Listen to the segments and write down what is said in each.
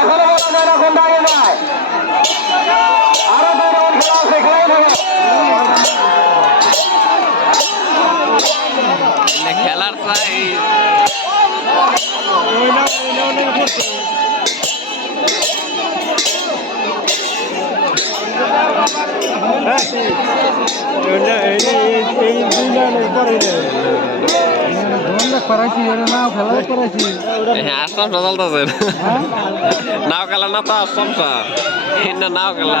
এখনো বলা যায় না কোনটা আগে যায়। আরো 2 রাউন্ড খেলা আছে, খেলাই থাকে। খেলার চাই আসলাম চলতেছে নাও খেলা না তো আসলাম নাও খেলা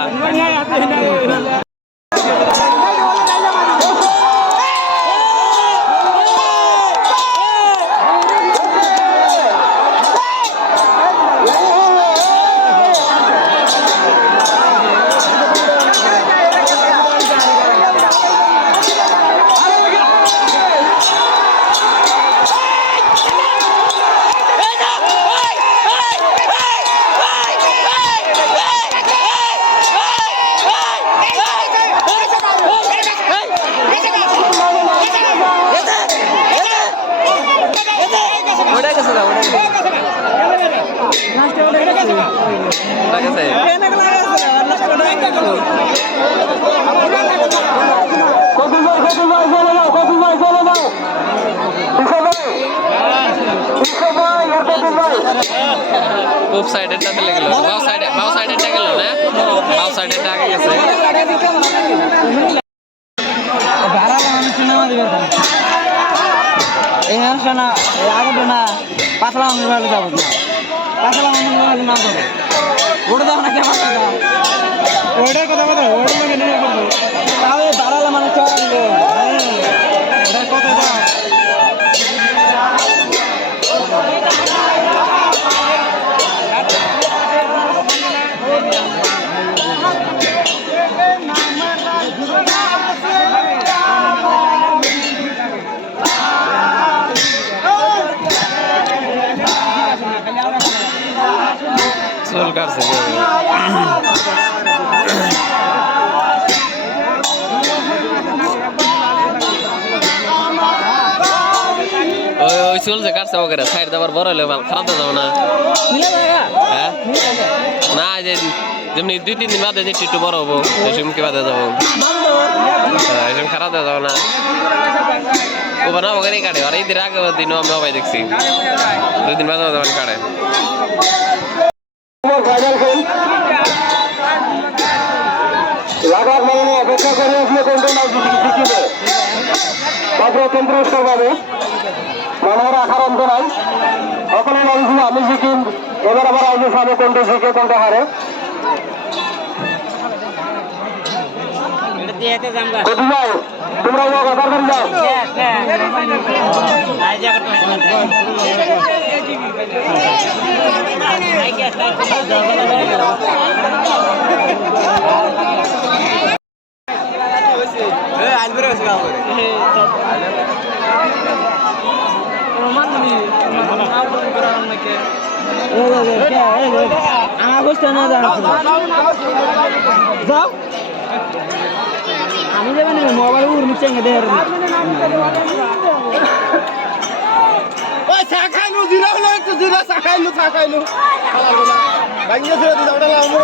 খুব সাইডেরটাতে লেগেল বাও সাইডেরটা গেল না বাও সাইডেরটা আগে গেছে এই না আগে না পাতলা আমি ভালো যাবো না পাতলা আমি ভালো না যাবো ওটা দাও না কেমন ওইটার কথা বলো ওইটার লাগে নিয়ে করবো তাহলে দাঁড়ালে মানে চলে ওটার কথা দাও চুল কাটছে ওই চুলছে কাটছে ওকে সাইড দেওয়ার বড় হলে খারাপ যাবে না হ্যাঁ না যে যেমনি 2-3 দিন বাদে যে একটু বড় হবো সেরকম কি বাদে যাবো এরকম খারাপ দেওয়া যাবে না ও বানা ওখানেই কাটে আর ঈদের আগে দিনও আমরা সবাই দেখছি 2 দিন বাদে যাবেন কাটে লাগার মানে অপেক্ষা করে আসলে কোনটা নাও জিতবে মাত্র 3 পুরস্কার পাবে মনের আখার অন্ত নাই সকলে নাম আমি জিকিম এবার আবার আইনে সামনে কোনটা জিকে কোনটা হারে কোথায় তোমরা কথা করে যাও আমি যাবেন মোবাইল উড়মিচ্ছে শাখাইলু জিরা হলো একটু জিরা শাখাইলু ভাঙিয়ে ছেড়ে দিস ওটা আমরা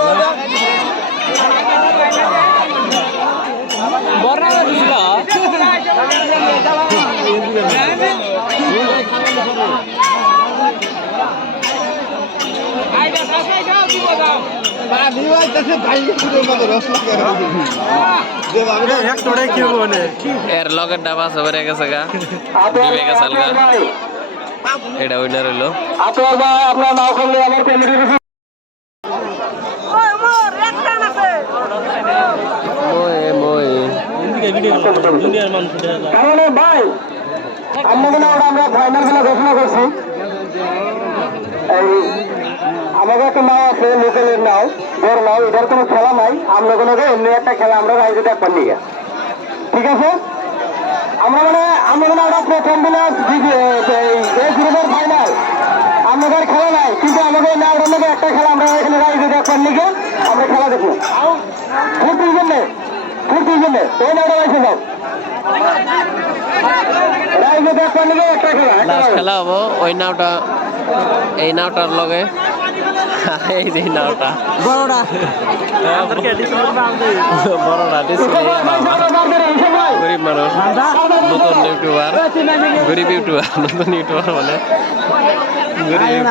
বর্ণা দিছিল আইডা শাখাই দাও দিব দাও বা নিবাই কাছে ভাঙিয়ে পুরো মতো রস লাগে দে বাবা এক তোড়ে কি বলে এর লগের ডাবা সবরে গেছে গা দিবে গেছে আলগা এটা উইনার হলো আপনার ভাই আপনার নাও করলে আমার কমিটি কারণে ভাই আমরা ফাইনাল খেলা ঘোষণা করছি আমাদের একটা নাও আছে লোকালের নাও বড় নাও এটার কোনো খেলা নাই আমরা কোনো এমনি একটা খেলা আমরা রাইজে দেখবার নিয়ে ঠিক আছে আমরা ওরা প্রথম দিনে এই গ্রুপের ফাইনাল আমাদের খেলা নাই কিন্তু আমাদের না ওরা লোক একটা খেলা আমরা এখানে রাইজে দেখবার নিয়ে আমরা খেলা দেখবো ফুটির জন্য জন্য ওই নাওটা বাইসে যাও রাইজে দেখবার নিলে একটা খেলা লাস্ট খেলা হবো ওই নাওটা এই নাওটার লগে এই যে নাওটা বড়টা বড়টা গরিব মানুষ নতুন ইউটিউবার গরিব ইউটিউবার নতুন ইউটিউবার মানে গরিব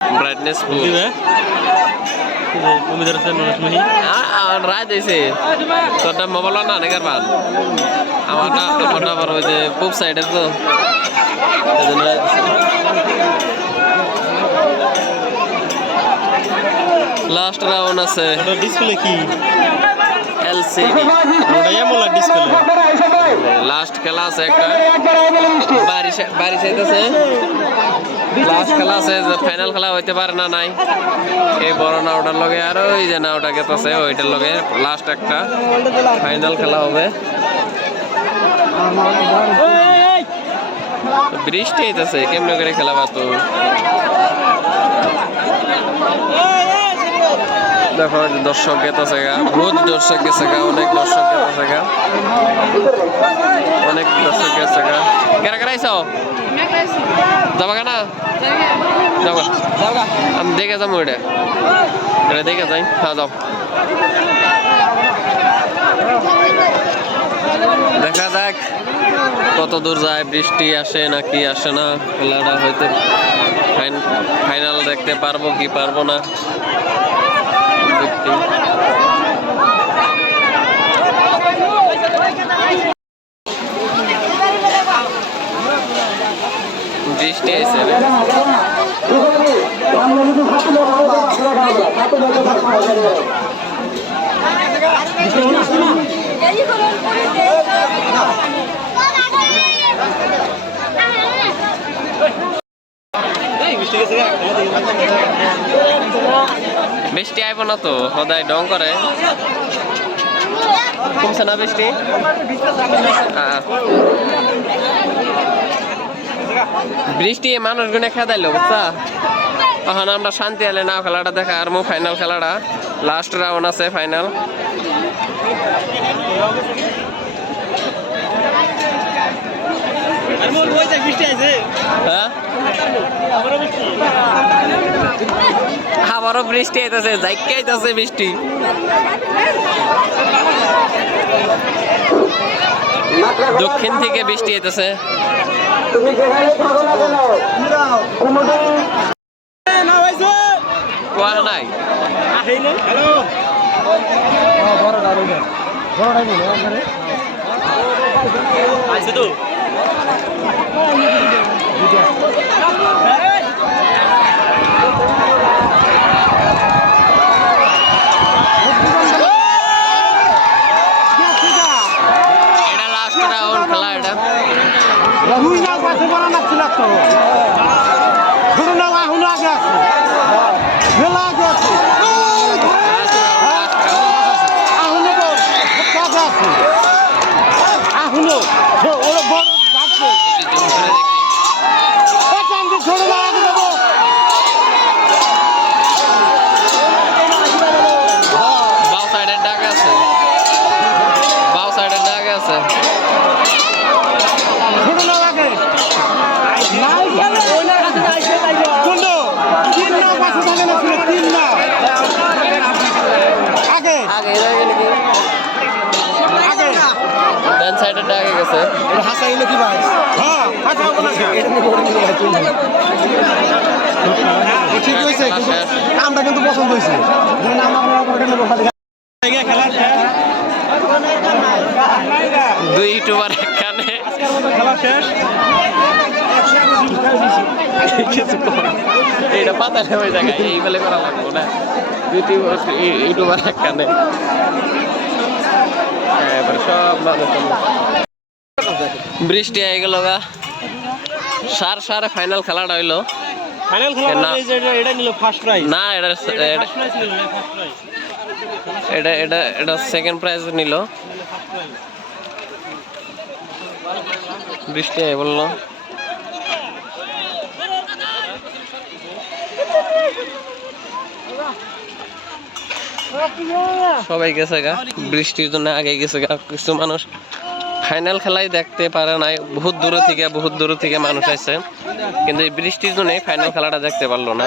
ব্রাইটনেস রাত হয়েছে তোরটা মোবাইল না নেগার পান আমারটা আবার ওই যে পূব সাইডের তো লাস্ট রাউন্ড আছে ডিসপ্লে কি এলসিডি ডিসপ্লে লাস্ট খেলা আছে একটা বাড়ি চাইতেছে লাস্ট খেলা আছে ফাইনাল খেলা হইতে পারে না নাই এই বড় নাওটার লগে আর ওই যে নাওটা গেতেছে ওইটার লগে লাস্ট একটা ফাইনাল খেলা হবে বৃষ্টি হইতেছে কেমনে করে খেলাবা তো দেখো দর্শক গেতেছে গা বহুত দর্শক গেছে গা অনেক দর্শক গেতেছে গা অনেক দর্শক গেছে গা কেরা কেরা আইসাও যাবা কেনা যাবা আমি দেখে যাবো এটা এটা দেখে যাই হ্যাঁ যাও দেখা যাক কত দূর যায় বৃষ্টি আসে নাকি আসে না খেলাটা হয়তো ফাইনাল দেখতে পারবো কি পারবো না বৃষ্টি আছে বৃষ্টি আইব না তো সদায় ডং করে কমছে না বৃষ্টি বৃষ্টি মানুষ গুনে খেদাইলো বুঝছা তখন আমরা শান্তি আলে নাও খেলাটা দেখা আর মো ফাইনাল খেলাটা লাস্ট রাউন্ড আছে ফাইনাল আবারও বৃষ্টি আইতেছে জাইকে আইতেছে বৃষ্টি দক্ষিণ থেকে বৃষ্টি আইতেছে তুমি যেখানে থাকো না কেন কোনোটাই কোয়া নাই আইছে তো এটা লাস্ট রাউন্ড খেলা এটা দুই নাও পাশে বড় লাগছিল তো দুটো নাও এখন আগে আছে মেলা আগে আছে এখনো তো কাজ আছে এখনো ওরা বড় যাচ্ছে চান্দি ছোট লাগাতে দেবো বাউ সাইডের ডাক আছে বাউ সাইডের ডাক আছে ছোট নাও আগে কোনটো তিন নাও পাশে থাকে না ছিল তিন নাও আগে আগে এরা গেলে কি আগে ডান সাইডের ডাকে গেছে এটা হাসাইলো কি ভাই হ্যাঁ হাসাবো না এটা নিয়ে বড় নিয়ে ঠিক হয়েছে কিন্তু কামটা কিন্তু পছন্দ হয়েছে নাম আপনারা ওটা নেবো খালি খেলার দুই ইউটিউবার একখানে খেলা শেষ এটা পাতা হয়ে যায় এই বেলে করা লাগবো না ইউটিউবার একখানে এবার সব বৃষ্টি হয়ে গেল গা সারে ফাইনাল খেলাটা হইলো ফাইনাল খেলা এটা নিল ফার্স্ট প্রাইজ না এটা ফার্স্ট প্রাইজ নিল ফার্স্ট প্রাইজ এটা সেকেন্ড প্রাইজ নিল বৃষ্টি বললো সবাই গেছে গা, বৃষ্টির জন্য আগে গেছে গা। কিছু মানুষ ফাইনাল খেলাই দেখতে পারে নাই, বহুত দূর থেকে মানুষ আসছে, কিন্তু এই বৃষ্টির জন্য ফাইনাল খেলাটা দেখতে পারলো না।